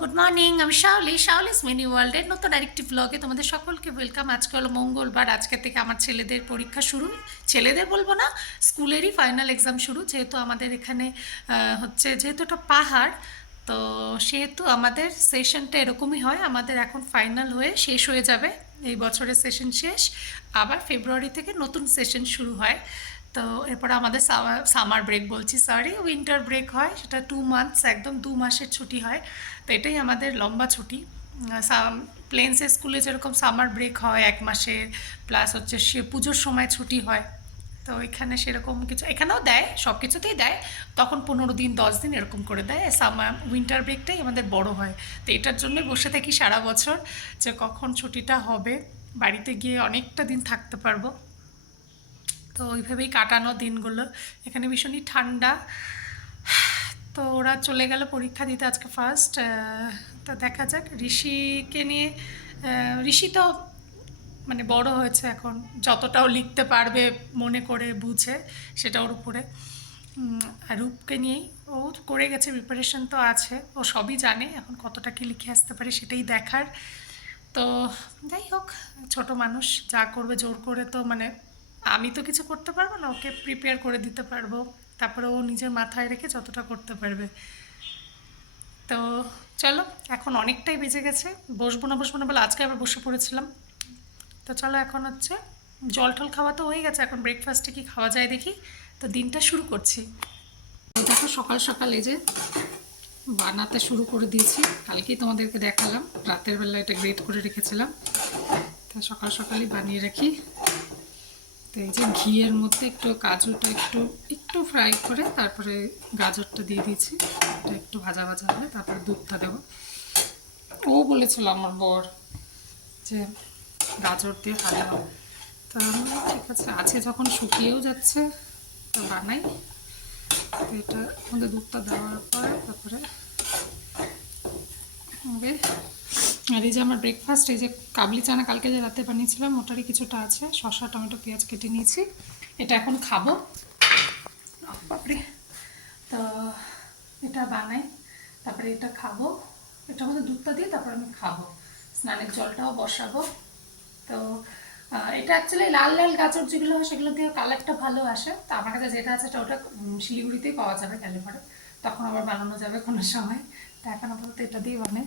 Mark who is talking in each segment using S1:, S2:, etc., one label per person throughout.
S1: Good morning, আমি Shaoli, শাওলিস mini ওয়ার্ল্ডের নতুন আরেকটি ব্লগে তোমাদের সকলকে ওয়েলকাম আজকে হলো মঙ্গলবার, আজকে থেকে আমার ছেলেদের পরীক্ষা শুরু। ছেলেদের বলব না, স্কুলেরই ফাইনাল এক্সাম শুরু, যেহেতু আমাদের এখানে হচ্ছে যেহেতু এটা পাহাড়, তো সেহেতু আমাদের সেশনটা এরকমই হয়। আমাদের এখন ফাইনাল হয়ে শেষ হয়ে যাবে, এই বছরের সেশন শেষ। আবার ফেব্রুয়ারি থেকে নতুন সেশন শুরু হয়। তো এরপর আমাদের সামার ব্রেক বলছি সরি উইন্টার ব্রেক হয়, সেটা টু মান্থস একদম দু মাসের ছুটি হয়, তো এটাই আমাদের লম্বা ছুটি। প্লেন্সের স্কুলে যেরকম সামার ব্রেক হয়, এক মাসের প্লাস হচ্ছে সে পুজোর সময় ছুটি হয়, তো এখানে সেরকম কিছু, এখানেও দেয় সব কিছুতেই দেয়, তখন পনেরো দিন, দশ দিন এরকম করে দেয় সামার উইন্টার ব্রেকটাই আমাদের বড় হয়। তো এটার জন্যই বসে থাকি সারা বছর যে কখন ছুটিটা হবে, বাড়িতে গিয়ে অনেকটা দিন থাকতে পারব। তো ওইভাবেই কাটানো দিনগুলো। এখানে ভীষণই ঠান্ডা। তো ওরা চলে গেল পরীক্ষা দিতে আজকে ফার্স্ট তো দেখা যাক। ঋষিকে নিয়ে ঋষি তো মানে বড় হয়েছে এখন। যতটাও লিখতে পারবে, মনে করে, বুঝে, সেটা ওর উপরে। আর রূপকে নিয়েই ও করে গেছে প্রিপারেশন তো আছে। ও সবই জানে এখন কতটা কি লিখে আসতে পারে, সেটাই দেখার। তো যাই হোক, ছোট মানুষ, যা করবে জোর করে তো মানে আমি তো কিছু করতে পারব না, ওকে প্রিপেয়ার করে দিতে পারব। তারপরে ও নিজের মাথায় রেখে যতটা করতে পারবে। তো চলো, এখন অনেকটাই বেজে গেছে। বসবো না বসবো না বলে আজকে আবার বসে পড়েছিলাম। তো চলো এখন হচ্ছে জল টল খাওয়া তো হয়ে গেছে, এখন ব্রেকফাস্টে কি খাওয়া যায় দেখি। তো দিনটা শুরু করছি। দেখো সকাল সকাল এই যে বানাতে শুরু করে দিয়েছি। কালকেই তোমাদেরকে দেখালাম, রাতের বেলা এটা গ্রেট করে রেখেছিলাম। তা সকাল সকালই বানিয়ে রাখি। তো এই যে ঘিয়ের মধ্যে একটু কাজুটা একটু একটু ফ্রাই করে তারপরে গাজরটা দিয়ে দিয়েছি। এটা একটু ভাজা ভাজা হবে তারপরে দুধটা দেবো। ও বলেছিল আমার বর যে গাজর দিয়ে ভাজা হবে তো ঠিক আছে আছে যখন শুকিয়েও যাচ্ছে, তো বানাই। তো এটা মধ্যে দুধটা দেওয়ার পরে তারপরে হবে। আর এই যে আমার ব্রেকফাস্ট এই যে কাবলি চানা কালকে যে রাতে বানিয়েছিলাম, ওটারই কিছুটা আছে। শসা, টমেটো, পেঁয়াজ কেটে নিয়েছি। এটা এখন খাব। বাপরে। তো এটা বানাই, তারপরে এটা খাব। এটা মধ্যে দুধটা দিয়ে তারপর আমি খাব। স্নানের জলটাও বসাবো। তো এটা অ্যাকচুয়ালি লাল লাল গাজর যেগুলো হয়, সেগুলো দিয়ে কালারটা ভালো আসে। তো আমার কাছে যেটা আছে ওটা শিলিগুড়িতেই পাওয়া যাবে গেলে পরে তখন আবার বানানো যাবে কোনো সময়। তো এখন আপাতত এটা দিয়ে বানাই।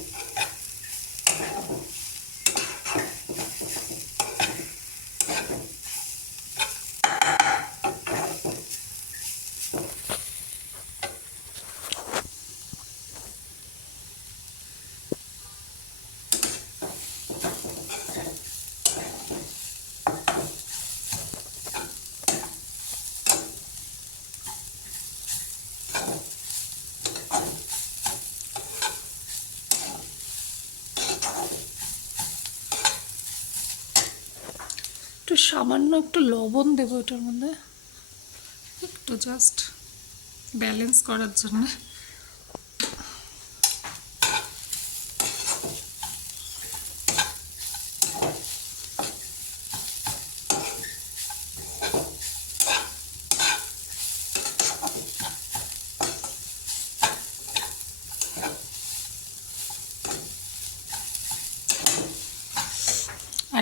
S1: সামান্য একটু লবণ দেবো ওটার মধ্যে। একটু জাস্ট ব্যালেন্স করার জন্য।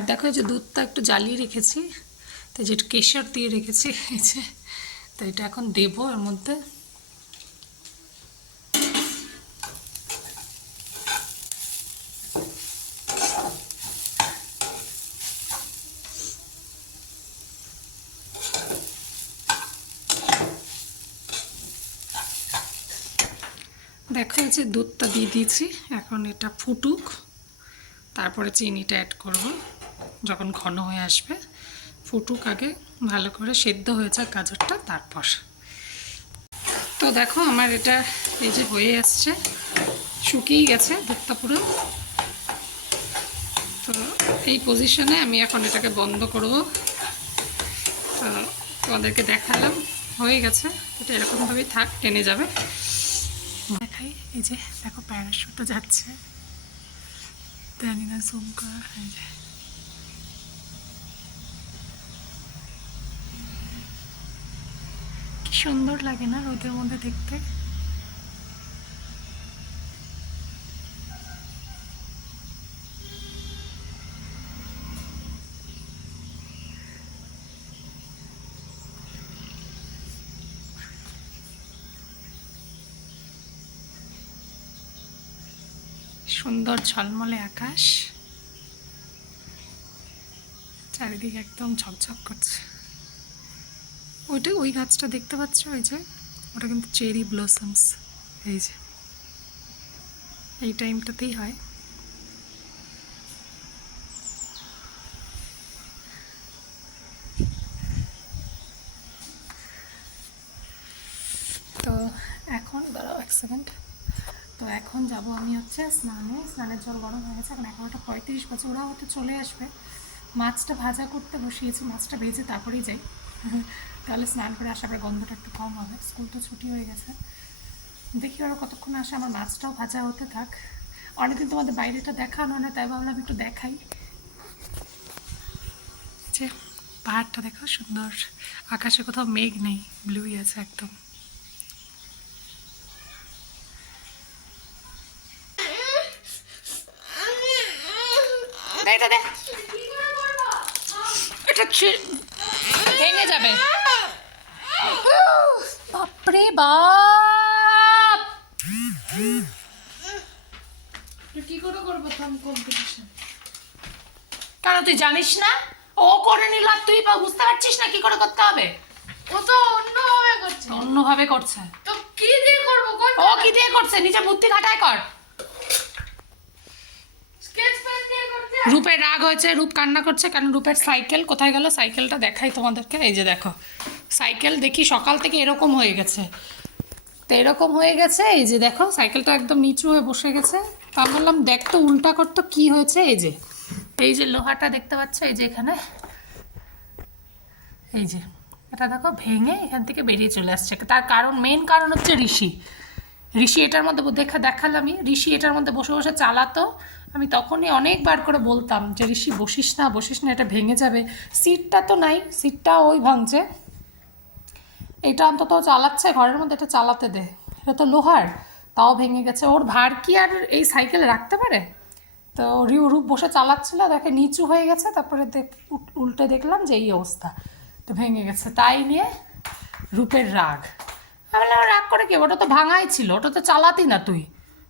S1: দেখো যে দুধটা একটু জ্বালিয়ে রেখেছি, তো যে কেশর দিয়ে রেখেছি, এই যে, তো এটা এখন দেবো এর মধ্যে। দেখো যে দুধটা দিয়ে দিয়েছি, এখন এটা ফুটুক, তারপরে চিনিটা অ্যাড করব। যখন ঘন হয়ে আসবে, ফুটুক আগে ভালো করে সেদ্ধ হয়ে যাক গাজরটা, তারপর। তো দেখো আমার এটা এই যে হয়ে আসছে, শুকিয়ে গেছে দুধটা তো এই পজিশনে আমি এখন এটাকে বন্ধ করব। তো তোমাদেরকে দেখালাম, হয়ে গেছে। এটা এরকমভাবেই থাক, টেনে যাবে। দেখাই, এই যে দেখো প্যারাশুটও যাচ্ছে। জানি না জুম করা, এই যে। সুন্দর লাগে না রোদের মধ্যে দেখতে? সুন্দর ঝলমলে আকাশ। চারিদিকে একদম ঝকঝক করছে। ওইটা ওই গাছটা দেখতে পাচ্ছ? ওই যে, ওটা কিন্তু চেরি ব্লসমস। এই যে, এই টাইমটাতেই হয়। তো এখন, দাঁড়াও এক সেকেন্ড। তো এখন যাব আমি হচ্ছে স্নানে। স্নানের জল গরম হয়ে গেছে, এখন এগারোটা পঁয়ত্রিশ বাজে, ওরা হয়তো চলে আসবে। মাছটা ভাজা করতে বসিয়েছি, মাছটা ভেজে তারপরেই যাই। তাহলে স্নান করে আসার পরে গন্ধটা একটু কম হবে। স্কুল তো ছুটি হয়ে গেছে। দেখি ওরা কতক্ষণ আসে, আমার মাছটাও ভাজা হতে থাক। অনেকদিন তোমাদের বাইরেটা দেখানো না, তাই ভাবলাম একটু দেখাই। যে পাহাড়টা দেখো, সুন্দর। আকাশে কোথাও মেঘ নেই ব্লুই আছে একদম। এটা ভেঙে যাবে। বাপরে বাপ!
S2: কি করে করব কম্পিটিশন
S1: কেন তুই জানিস না? ও করে নিল আর তুই বা বুঝতে পারছিস না কি করে করতে হবে?
S2: ও তো অন্যভাবে করছে।
S1: অন্যভাবে করছে।
S2: তো কি দিয়ে করব? কোন
S1: ও কি দিয়ে করছে? নিজে বুদ্ধি খাটায় কর। রূপের রাগ হয়েছে রূপ কান্না করছে। কারণ রূপের সাইকেল কোথায় গেল? সাইকেলটা দেখাই তোমাদেরকে। এই যে দেখো। সাইকেল দেখি সকাল থেকে এরকম হয়ে গেছে। তো এরকম হয়ে গেছে, এই যে দেখো, সাইকেলটা একদম নিচু হয়ে বসে গেছে। তো আমি বললাম, দেখ তো উল্টা করতো কি হয়েছে? এই যে এই যে লোহাটা দেখতে পাচ্ছ, এই যে এখানে। এই যে, এটা দেখো ভেঙে এখান থেকে বেরিয়ে চলে আসছে। তার কারণ মেন কারণ হচ্ছে ঋষি। ঋষি এটার মধ্যে দেখা দেখালামই ঋষি এটার মধ্যে বসে বসে চালাতো। আমি তখনই অনেকবার করে বলতাম যে, ঋষি, বসিস না বসিস না, এটা ভেঙে যাবে। সিটটা তো নাই, সিটটা ওই ভাঙছে। এটা অন্তত চালাচ্ছে, ঘরের মধ্যে এটা চালাতে দে। এটা তো লোহার, তাও ভেঙে গেছে। ওর ভার কি আর এই সাইকেল রাখতে পারে? তো রিউ রূপ বসে চালাচ্ছিল, দেখে নিচু হয়ে গেছে, তারপরে দেখ, উল- উল্টে দেখলাম যে এই অবস্থা, তো ভেঙে গেছে। তাই নিয়ে রূপের রাগ। আমি বললাম, রাগ করে কি? ওটা তো ভাঙাই ছিল, ওটা তো চালাতি না তুই।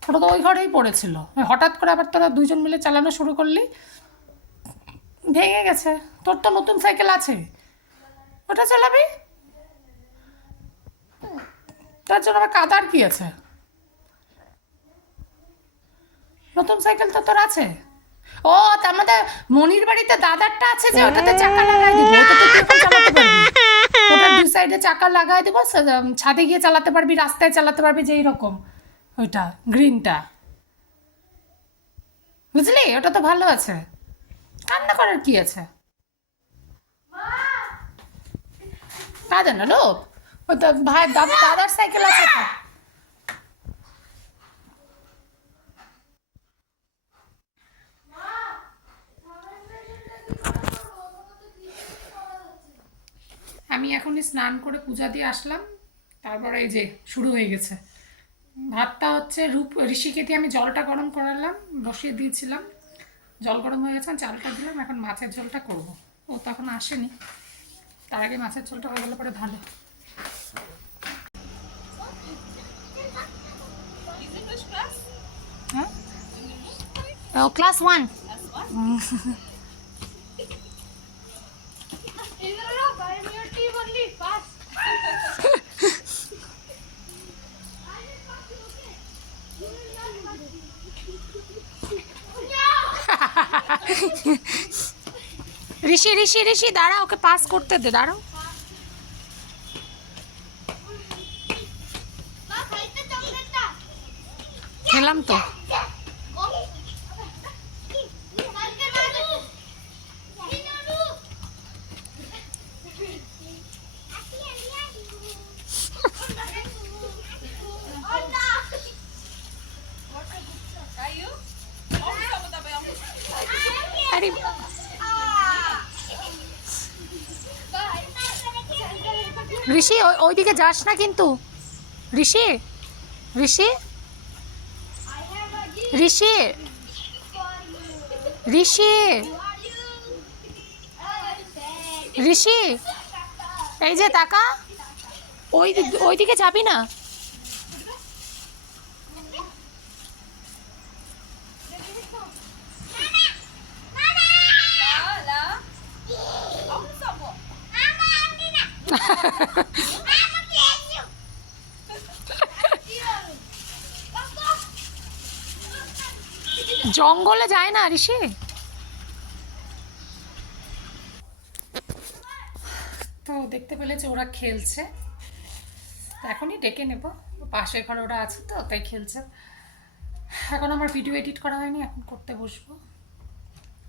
S1: ওটা তো ওই ঘরেই পড়েছিল। হঠাৎ করে আবার তোরা দুজন মিলে চালানো শুরু করলি। ভেঙে গেছে। তোর তো নতুন সাইকেল আছে। ওটা চালাবি? তার জন্য আবার কাদার কি আছে? নতুন সাইকেল তো তোর আছে। ও তার মধ্যে মনির বাড়িতে দাদারটা আছে যে, ওটাতে চাকা লাগাই দিব। ওটাতে তুই চালাতে পারবি। দুই সাইডে চাকা লাগাই দিব ছাদে গিয়ে চালাতে পারবি, রাস্তায় চালাতে পারবি যে এইরকম ওইটা গ্রিনটা বুঝলি? ওটা তো ভালো আছে। কান্না করার কি আছে? কাঁদে না লোক ও ভাই দাদা দাদার সাইকেল আছে আমি এখনই স্নান করে পূজা দিয়ে আসলাম, তারপরে এই যে শুরু হয়ে গেছে। ভাতটা হচ্ছে রূপ ঋষিকে দিয়ে আমি জলটা গরম করালাম, বসিয়ে দিয়েছিলাম। জল গরম হয়ে গেছে চালটা দিলাম, এখন মাছের ঝোলটা করব। ও তখন আসেনি, তার আগে মাছের ঝোলটা হয়ে গেলে পরে ভালো হ্যাঁ ও ক্লাস ওয়ান ঋষি ঋষি ঋষি দাঁড়া ওকে পাস করতে দে দাঁড়াও। খেলাম তো
S2: কালকে বাজে কি নাড়ু
S1: আরে ঋষি ওই- ওইদিকে যাস না কিন্তু। ঋষি ঋষি ঋষি ঋষি ঋষি, এই যে তাকা, ওই ওইদিকে যাবি না? জঙ্গলে যায় না ঋষি? তো দেখতে পেলে যে ওরা খেলছে। এখনই ডেকে নেব। পাশের ঘরে ওরা আছে তো, তাই খেলছে। এখন আমার ভিডিও এডিট করা হয়নি, এখন করতে বসবো।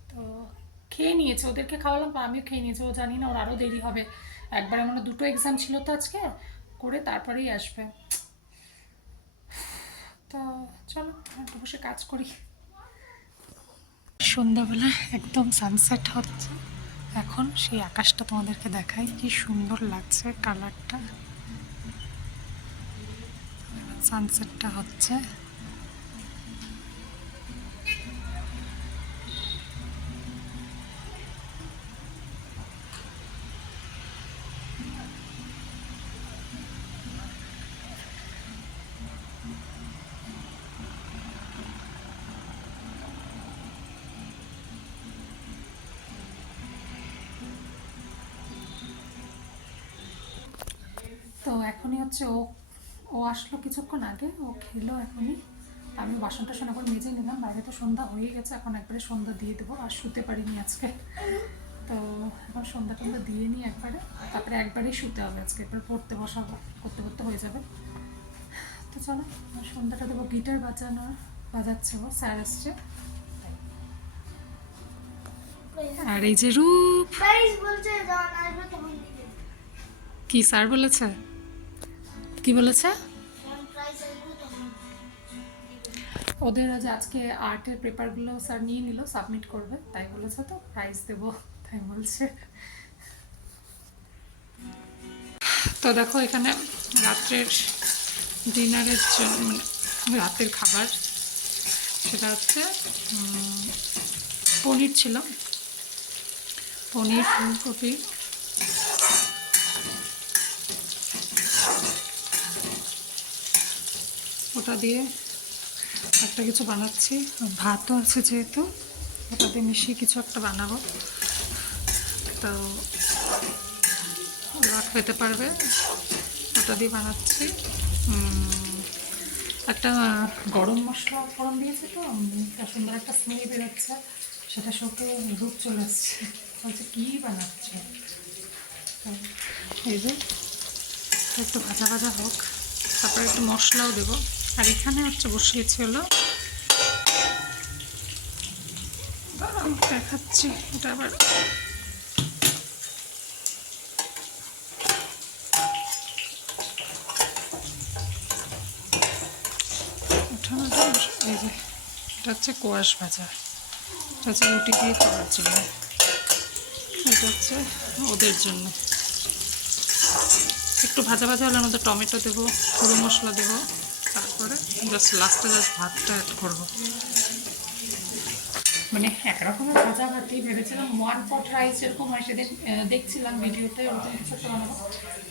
S1: তো খেয়ে নিয়েছে, ওদেরকে খাওয়ালাম বা আমিও খেয়ে নিয়েছি, ও জানি না, ওর আরও দেরি হবে। একবারে মানে দুটো এক্সাম ছিল তো আজকে, করে তারপরেই আসবে। তো চলো, একটু বসে কাজ করি। সন্ধ্যাবেলা একদম সানসেট হচ্ছে। এখন সেই আকাশটা তোমাদেরকে দেখাই, কি সুন্দর লাগছে কালারটা সানসেটটা হচ্ছে। ও আসলো কিছুক্ষণ আগে ও খেলো এখনই। আমি বাসন টাসন এখন মেজে নিলাম বাইরে তো সন্ধ্যা হয়ে গেছে এখন একবারে সন্ধ্যা দিয়ে দেবো আর শুতে পারিনি আজকে। তো এখন সন্ধ্যা টন্ধ্যা দিয়ে নিই একবারে তারপরে একবারেই শুতে হবে আজকে এরপরে পড়তে বসাবো করতে করতে হয়ে যাবে। তো চলো সন্ধ্যাটা দেবো গিটার বাজানো বাজাচ্ছে ও স্যার আসছে। আর এই যে রূপ। কি স্যার বলেছে? কি বলেছে? ওদের আজ আজকে আর্টের পেপারগুলো স্যার নিয়ে নিল, সাবমিট করবে, তাই বলেছে তো প্রাইজ দেবো, তাই বলছে। তো দেখো এখানে রাত্রের ডিনারের জন্য মানে রাতের খাবার, সেটা হচ্ছে পনির ছিল। পনির ফুলকপি। ওটা দিয়ে একটা কিছু বানাচ্ছি। ভাতও আছে যেহেতু, ওটা দিয়ে মিশিয়ে কিছু একটা বানাবো। তো ওরা খেতে পারবে, ওটা দিয়ে বানাচ্ছি। একটা গরম মশলা ফোড়ন দিয়েছে তো তার সুন্দর একটা স্মেল বেরোচ্ছে, সেটা শোকে রূপ চলে আসছে। বলছে, কী বানাচ্ছে? এই যে, একটু ভাজা ভাজা হোক, তারপরে একটু মশলাও দেবো। আর এখানে হচ্ছে বসিয়েছি হলো। দেখাচ্ছি, এটা আবার। এই এটা হচ্ছে কোয়াশ ভাজা। এটা হচ্ছে রুটি দিয়ে খাওয়ার জন্য। এটা হচ্ছে ওদের জন্য। একটু ভাজা ভাজা হলে আমাদের টমেটো দেবো, গুঁড়ো মশলা দেবো। জাস্ট লাস্টে জাস্ট ভাতটা করব। মানে একরকমের ভাজা ভাতই ভেবেছিলাম ওয়ান পট রাইস এরকম হয় সেদিন দেখছিলাম ভিডিওতে ওরকম কিছু একটা বানাবো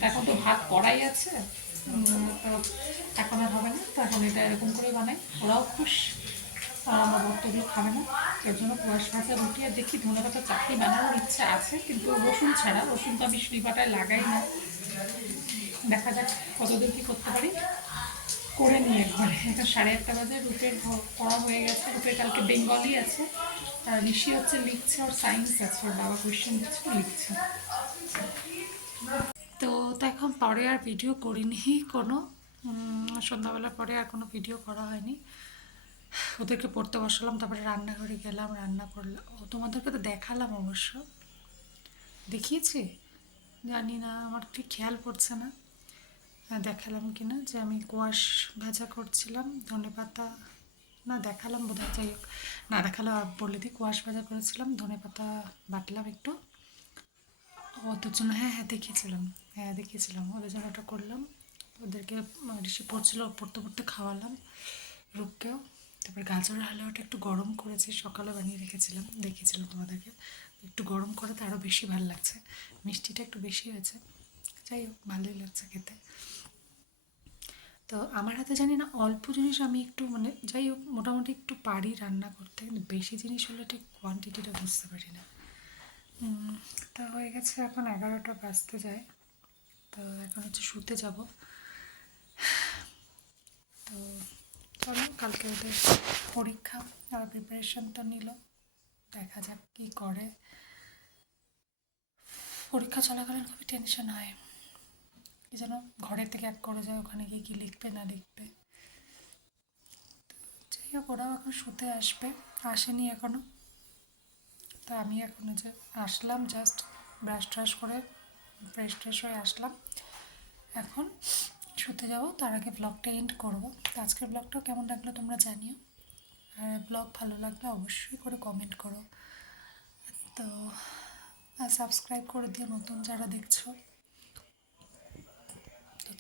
S1: এখন তো ভাত কড়াই আছে তো এখন আর হবে না, তো এখন এটা এরকম করে বানাই। ওরাও খুশ আর আমার ভক্তগুলো খাবে না। এর জন্য কুয়াশ ভাজা রুটি, আর দেখি ধনে পাতা চাটনি বানানোর ইচ্ছা আছে, কিন্তু রসুন ছাড়া, রসুন তো আমি শিলবাটায় লাগাই না। দেখা যাক কতদূর কী করতে পারি। করে নিই একবারে এখন সাড়ে আটটা বাজে, রূপের পড়া হয়ে গেছে। রূপের কালকে বেঙ্গলি আছে। আর ঋষি হচ্ছে লিখছে, ওর সায়েন্স আছে। ওর বাবা কোয়েশ্চেন দিচ্ছে লিখছে। তো তো এখন পরে আর ভিডিও করিনি কোনো। সন্ধ্যাবেলা পরে আর কোনো ভিডিও করা হয়নি। ওদেরকে পড়তে বসালাম, তারপরে রান্নাঘরে গেলাম, রান্না করলাম। ও, তোমাদেরকে তো দেখালাম অবশ্য। দেখিয়েছি? জানি না, আমার ঠিক খেয়াল পড়ছে না। দেখালাম কি না যে আমি কোয়াশ ভাজা করছিলাম, ধনে পাতা না দেখালাম বোধ হয় যাই হোক, না দেখালাম বলে দিই, কোয়াশ ভাজা করেছিলাম, ধনে পাতা বাটলাম একটু। ওদের জন্য হ্যাঁ হ্যাঁ দেখিয়েছিলাম হ্যাঁ দেখিয়েছিলাম, ওদের জন্য ওটা করলাম। ওদেরকে ঋষি পড়ছিল, পড়তে পড়তে খাওয়ালাম রূপকেও। তারপর গাজরের হালুয়াটা একটু গরম করেছি, সকালে বানিয়ে রেখেছিলাম, দেখিয়েছিলাম তোমাদেরকে। একটু গরম করাতে আরও বেশি ভালো লাগছে। মিষ্টিটা একটু বেশি হয়েছে। যাই হোক, ভালোই লাগছে খেতে। তো আমার হাতে জানি না, অল্প জিনিস আমি একটু মানে যাই হোক, মোটামুটি একটু পারি রান্না করতে। কিন্তু বেশি জিনিস হলে ঠিক কোয়ান্টিটিটা বুঝতে পারি না। তা হয়ে গেছে, এখন এগারোটা বাজতে যায়। তো এখন হচ্ছে শুতে যাব। তো চলো, কালকে ওদের পরীক্ষা আর প্রিপারেশন তো নিল। দেখা যাক কী করে। পরীক্ষা চলাকালীন খুবই টেনশন হয়। কি যেন ঘরের থেকে এক করে যায়, ওখানে গিয়ে কী লিখবে না লিখবে। যাই হোক, ওরাও এখন শুতে আসবে, আসেনি এখনও তো আমি এখন যে আসলাম জাস্ট ব্রাশ ট্রাশ করে ফ্রেশ ট্রেশ হয়ে আসলাম। এখন শুতে যাব, তার আগে ব্লগটা এন্ড করব। আজকের ব্লগটা কেমন লাগল তোমরা জানিও। আর ব্লগ ভালো লাগলে অবশ্যই করে কমেন্ট করো। তো সাবস্ক্রাইব করে দিও নতুন যারা দেখছ।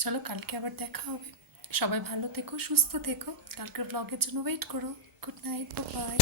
S1: চলো কালকে আবার দেখা হবে। সবাই ভালো থেকো, সুস্থ থেকো। কালকের ব্লগের জন্য ওয়েট করো। Good night bye